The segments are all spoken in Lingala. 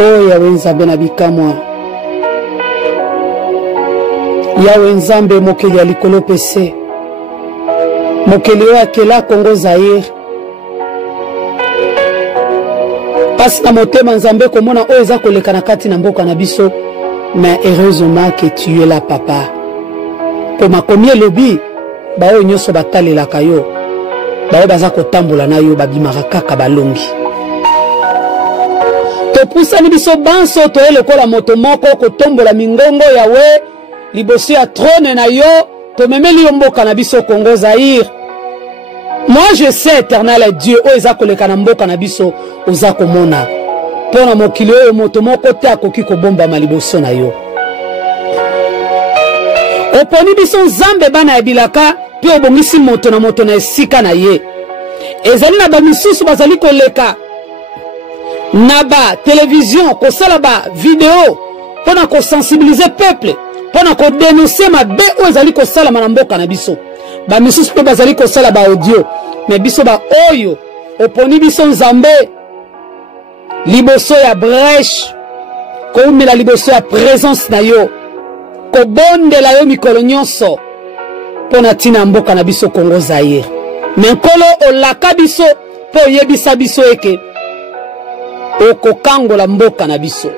Oh Yahweh Nzambe na bikamwa. Yahweh Nzambe mokeli ya likolo pese. Mokeli oyo akela Congo Zaire. Pasi na motema Nzambe komona oyo eza koleka na kati na mboka na biso. Mais heureusement que tu es là papa. Po makomi elobi ba oyo nyonso batalelaka yo. Ba oyo baza kotambola na yo babimaka kaka balongi. To poussa ni biso banso to elekola moto moko kotombola mingongo Yahweh liboso ya trône na yo to memeli yo mboka na biso Congo Zaire. Moi je sais éternel Dieu o eza koleka na mboka na biso oza komona. Pona mokili oyo moto moko te akoki kobomba maliboso na yo. Oponi biso Nzambe bana ya bilaka pe obongisi moto na esika na ye. Ezali na ba misusu bazali koleka na ba télévision kosala ba vidéo pona ko sensibiliser peuple pona ko dénoncer mabe o ezali kosala na mboka na biso. Ba misusu pe bazali kosala ba audio mais biso ba oyo oponi biso Nzambe liboso ya brèche ko umela liboso ya présence na yo ko bondela yo mikolo nyonso pona tina mboka na biso Congo Zaire. Mais nkolo olaka biso po yebisa biso eke okokangola mboka na biso.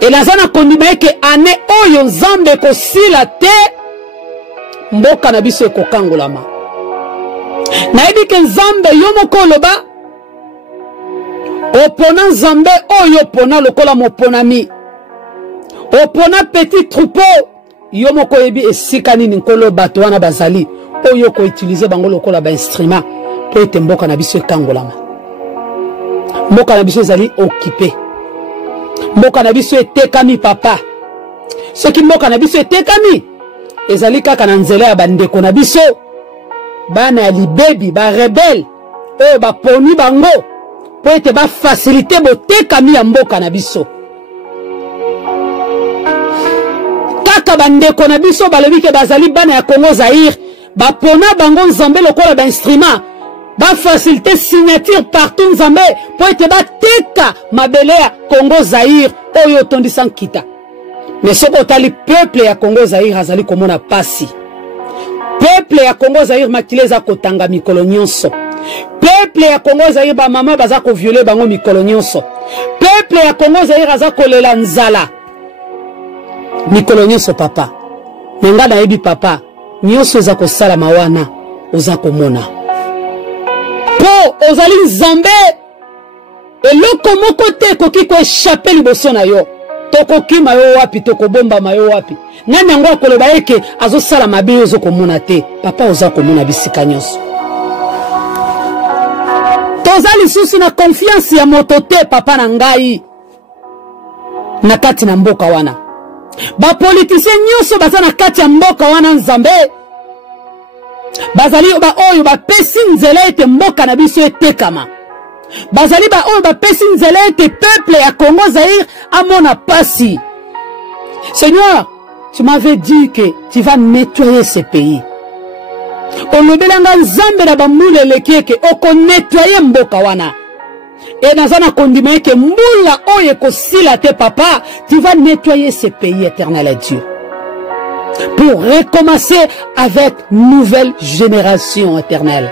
Et nazana kondima eke ane oyo Nzambe kosila te mboka na biso ekokangolama. Nayebi ke Nzambe yo moko loba opona Nzambe oyo pona lokola moponami. Opona petit troupeau yo moko yebi esika nini nkolo bato wana bazali oyo ko utiliser bango lokola ba instrument po ete mboka na biso ekangolama. Mboka na biso ezali occupé. Mboka na biso etekami papa. Soki mboka na biso etekami ezali kaka na nzela ya bandeko na biso bana ya libebi ba rebelle oyo baponi bango po ete ba facilité botekami ya mboka na biso. Kaka bandeko na biso balobi ke bazali bana ya Congo Zaire bapona bango Nzambe lokola ba instrument ba facilité signature partout Nzambe po ete ba teka mabele ya Congo Zaire oyo tondisa nkita. Mais soko tali peuple ya Congo Zaire azali komona pasi. Peuple ya Congo Zaire makileza kotanga mikolo nyonso. Peuple ya Congo Zaire ba mama baza ko violer bango mikolo nyonso. Peuple ya Congo Zaire aza kolela nzala mikolo nyonso papa. Nenga na yebi papa nyonso eza kosala mawana oza komona. Po ozali Nzambe eloko moko te koki ko échapper liboso na yo. Toko kima yo wapi toko bomba mayo wapi. Nani yango akoloba eke azo sala mabe ozo komona te. Papa oza komona bisika nyonso. Tozali susu na confiance ya moto te papa na ngai. Na kati na mboka wana. Ba politicien nyonso baza na kati ya mboka wana Nzambe. Bazali ba oyo ba pesi nzela ete mboka na biso etekama. Bazali ba oyo ba pesi nzela ete peuple ya Congo Zaire amona pasi. Seigneur, tu m'avais dit que tu vas nettoyer ce pays. Olobelanga Nzambe na bambula lekeke oko nettoyer mboka wana. Et nazana kondima ke mbula oyo ekosila te papa, tu vas nettoyer ce pays éternel à Dieu. Pour recommencer avec nouvelle génération éternelle.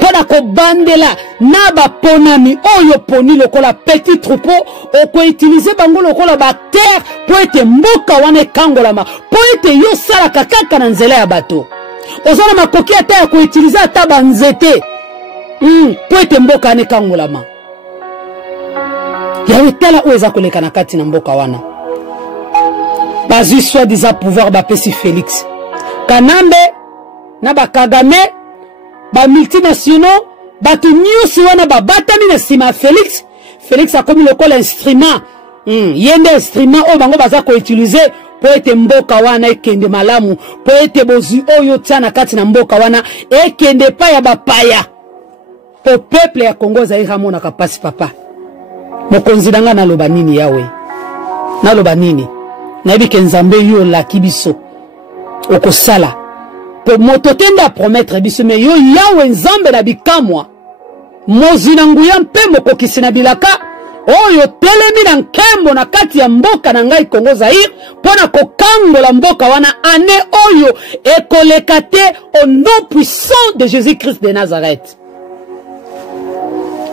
Pona ko bandela na ba ponami oyo poni lokola petit troupeau oko utiliser bango lokola ba terre po ete mboka wana ekangolama po ete yo sala kaka na nzela ya bato. Ozana makoki ata ya ko utiliser ata ba nzete po ete mboka wana ekangolama. Yawe tala oyo eza koleka na kati na mboka wana. Bazui soi-disant pouvoir ba pesi Félix Kanambe na ba Kagame ba multinationaux batu nyusi wana ba batami na sima Félix. Félix a komi lokola instrument yende instrument oyo bango baza ko utiliser po ete mboka wana ekende malamu po ete bozu oyo tia na kati na mboka wana ekende pa ya bapaya po peuple ya Congo Zaire amona kapasi papa. Mokonzi danga na loba nini yawe na loba nini nayebi ke Nzambe yo laki biso okosala po moto tenda promettre biso me yo yawe Nzambe na bikamwa mozi na nguya mpe mokokisi na bilaka oyo telemi na nkembo na kati ya mboka na ngai Congo Zaïre pona kokangola mboka wana ane oyo ekoleka te au nom puissant de Jésus-Christ de Nazareth.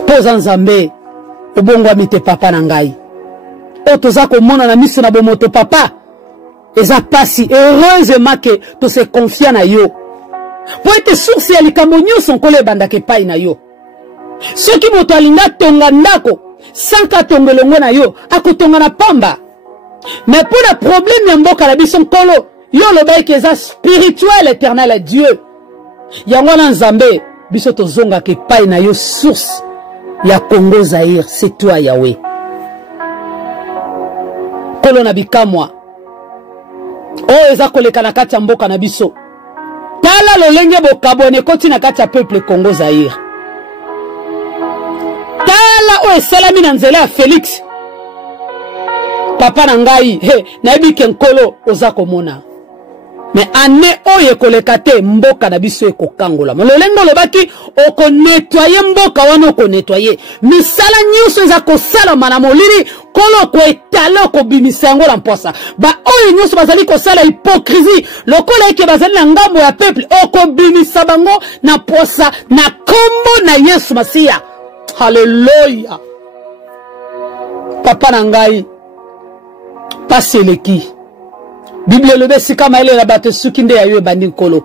Poza nzambe obongwami te papa na ngai o toza komona na miso na bomoto papa eza pasi heureusement que to se confia na yo po ete source ya likambo nyonso nkolo ebandaka epai na yo soki moto alinga tonga ndako sanka tonga elongo na yo akotonga na pamba mais pour le problème ya mboka na biso nkolo yo lobaki eza spirituel éternel à Dieu yango na nzambe biso tozongaka epai na yo source ya Congo Zaïre c'est toi Yahweh kolo na bikamwa o eza koleka na kati ya mboka na biso tala lolenge bokabone koti na kati ya peuple Congo Zaïre tala o esalami na nzela ya Félix papa na ngai nayebi ke nkolo oza komona mais ane oyo ekoleka te mboka na biso ekokangola lolenge olobaki okonetwaye mboka wana okonetwaye misala nyonso eza kosalama na molili kolo koetale okobimisa yango na mposa baoyo nyonso bazali kosala hypocrisie lokola eke bazali na ngambo ya peuple okobimisa bango na posa na kombo na Yesu Masiya. Haleluya papa na ngai pasi eleki Bible elobi sika maele na bato suki nde ya yo ebandi nkolo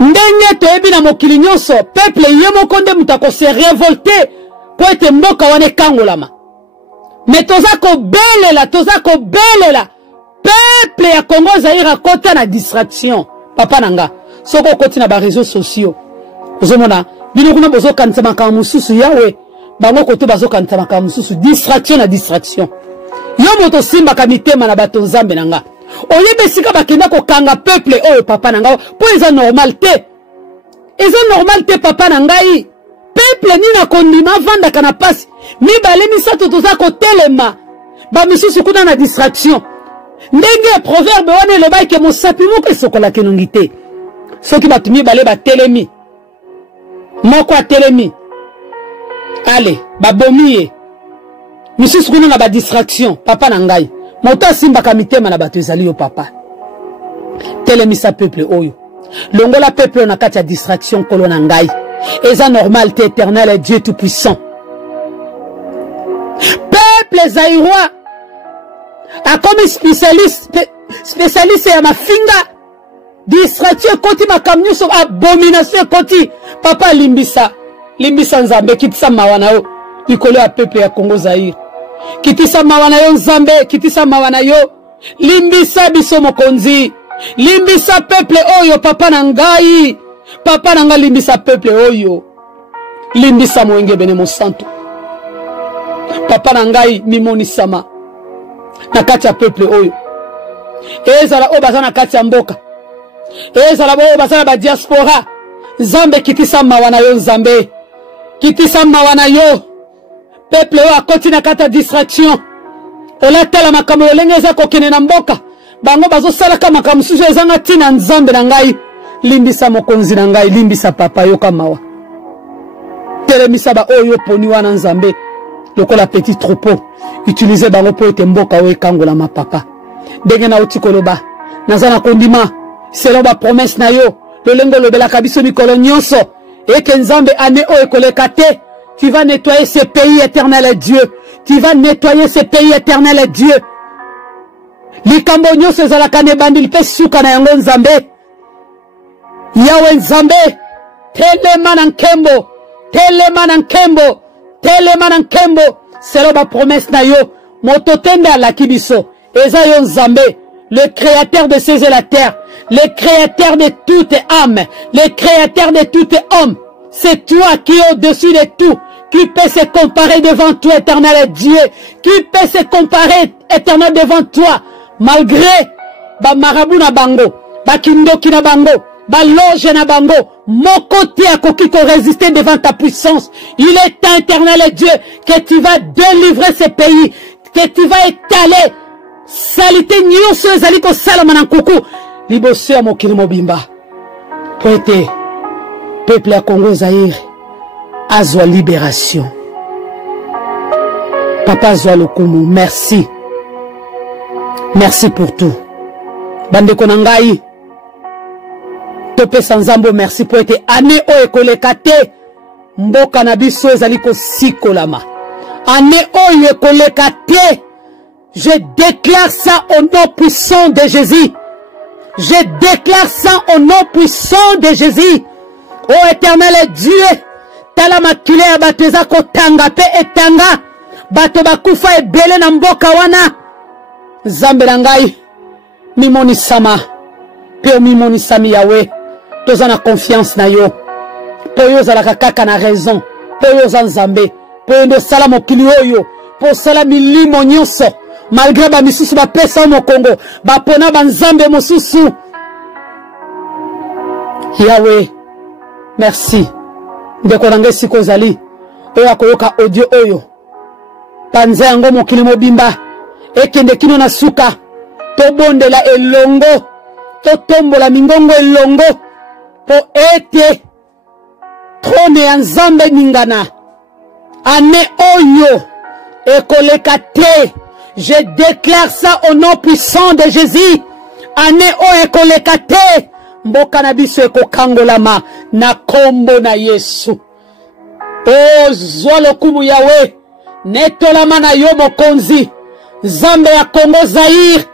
ndenge toyebi na mokili nyonso peuple ye moko nde mutu akose révolté po ete mboka wana ekangolama mais toza kobelela peuple ya Congo Zaïre akota na distraction papa nanga soko okoti na baréseaux sociaux ozomona bino kuna bozokanisa makambo mosusu yawe bango koto bazokanisa makambo mosusu distraction na distraction yo moto simbaka mitema na bato nzambe nanga oyebe sika bakenda kokanga peuple oyo papa nanga po eza normal te papa na ngai peuple ni na kondima vandaka na pasi mibale misato toza kotelema bamisusu kuna na distraction ndenge proverbe wana elobaki ke mosapi moko esokolaka elongi te soki bato mibale batelemi moko atelemi ale babomi ye misusu kuna na ba distraction papa na ngai moto asimbaka mitema na bato ezali yo papa telemisa peuple oyo longola peuple na kati ya distraction kolo na ngai eza normal te éternel et Dieu tout puissant peuple zaïrois a comme spécialiste ya mafinga distraction koti makamnyo so abomination koti papa limbisa nzambe kitisa mawana yo likolo ya peuple ya Congo Zaïre kitisa mawana yo nzambe kitisa mawana yo limbisa biso mokonzi limbisa peuple oyo papa na ngai limbisa peuple oyo limbisa moenge bene mosantu papa na ngai mimonisama na kati ya peuple oyo ezala o baza na kati ya mboka ezala bo baza na ba diaspora nzambe kitisa mawana yo nzambe kitisa mawana yo peuple oyo akoti na kati ya distraction olatala makambo olenge eza kokene na mboka bango bazosalaka makambo mosusu ezanga ntina nzambe na ngai limbisa mokonzi na ngai limbisa papa yoka mawa telemisa ba oyo poni wana nzambe lokola petit troupeau utiliser bango po ete mboka oyo ekangola ma papa ndenge na uti koloba naza na kondima selon ba promesse na yo lolengo lobelaka biso mikolo nyonso eke nzambe ane oyo ekoleka te. Tu vas nettoyer ce pays éternel et Dieu. Tu vas nettoyer ce pays éternel et Dieu. Likambo nyonso ezalaka ne bandili pe suka na yango nzambe. Yawe nzambe. Telema na nkembo. Telema na nkembo. Telema na nkembo. Selo ba promesse na yo. Moto tende alaki biso. Eza yo nzambe. Le créateur de ces et la terre. Le créateur de toute âme. Le créateur de tout homme. C'est toi qui es au-dessus de tout, qui peut se comparer devant toi, éternel Dieu, qui peut se comparer, éternel, devant toi, malgré ba marabout na bango, ba kindoki na bango, ba loge na bango, moko te akoki ko résister devant ta puissance. Il est temps, éternel Dieu, que tu vas délivrer ce pays, que tu vas étaler salité nyonso ezali ko salama na nkuku, liboso ya mokili mobimba. Poete peuple à Congo Zaïre azwa libération. Papa Zwa Lokumu, merci. Merci pour tout. Bande konangai. Tope Sanzambo, merci pour être année o ekolekate. Mboka na biso ezali ko sikolama. Année o ekolekate. Je déclare ça au nom puissant de Jésus. Je déclare ça au nom puissant de Jésus. Ô éternel Dieu, tala makile ya bato eza kotanga pe etanga. Bato bakufa ebele na mboka wana. Nzambe na ngai, mimoni sama. Pe mimoni sami Yahweh. Toza na confiance na yo. Po yo zalaka kaka na raison. Po yo za Nzambe. Po yo ndo sala mokili oyo. Po sala milimo nyonso. Malgré ba misusu ba pesa mo Congo. Ba pona ba Nzambe mosusu. Yahweh, merci. Ndeko nange siko zali. Oyo akoyoka audio oyo. Panze yango mokili mobimba. Ekende kino na suka. Tobondela elongo. Totombola mingongo elongo. Po ete trône ya Nzambe ningana. Ane oyo ekolekate. Je déclare ça au nom puissant de Jésus. Ane oyo ekolekate. Mboka na biso ekokangolama na kombo na Yesu. O Zwa Lokumu Yahweh, netolama na yo mokonzi. Nzambe ya Congo Zaire,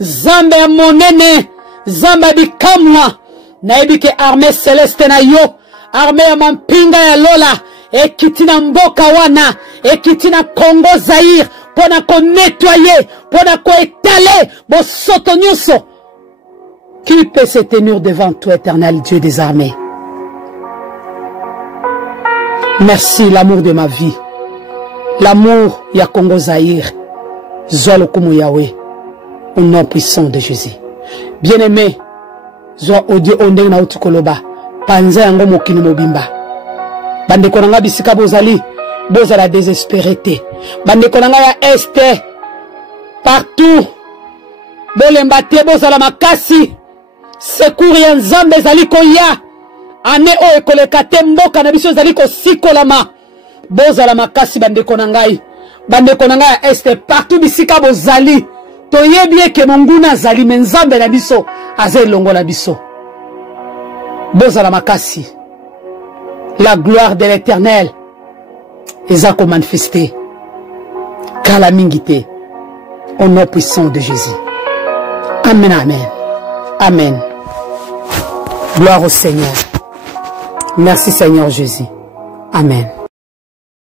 Nzambe ya monene, Nzambe ya bikamwa. Naebike armée céleste na yo, armée ya mampinga ya lola, ekiti na mboka wana, ekiti na Congo Zaire, pona ko nettoyer, pona ko étaler, bo soto nyonso. Qui peut se tenir devant toi, éternel Dieu des armées? Merci, l'amour de ma vie. L'amour, ya Congo Zaire. Zwa Lokumu Yahweh. Au nom puissant de Jésus. Bien-aimé, Zwa audio onde na utukoloba. Panza yango mokini mobimba. Bande konanga bisika bozali. Bozala désespérité. Bande konanga ya este. Partout. Bolemba te bozala makasi. Secours ya Nzambe ezali koya. Ane o ekolekate mboka na biso ezali ko sikolama. Bozala makasi bandeko na ngai. Bandeko na ngai ya este partout bisika bozali. Toyebi ke monguna azali me Nzambe na biso aza elongo na biso. Bozala makasi. La gloire de l'Éternel eza ko manifester. Kala mingite. Au nom puissant de Jésus. Amen, amen. Amen. Gloire au Seigneur. Merci Seigneur Jésus. Amen.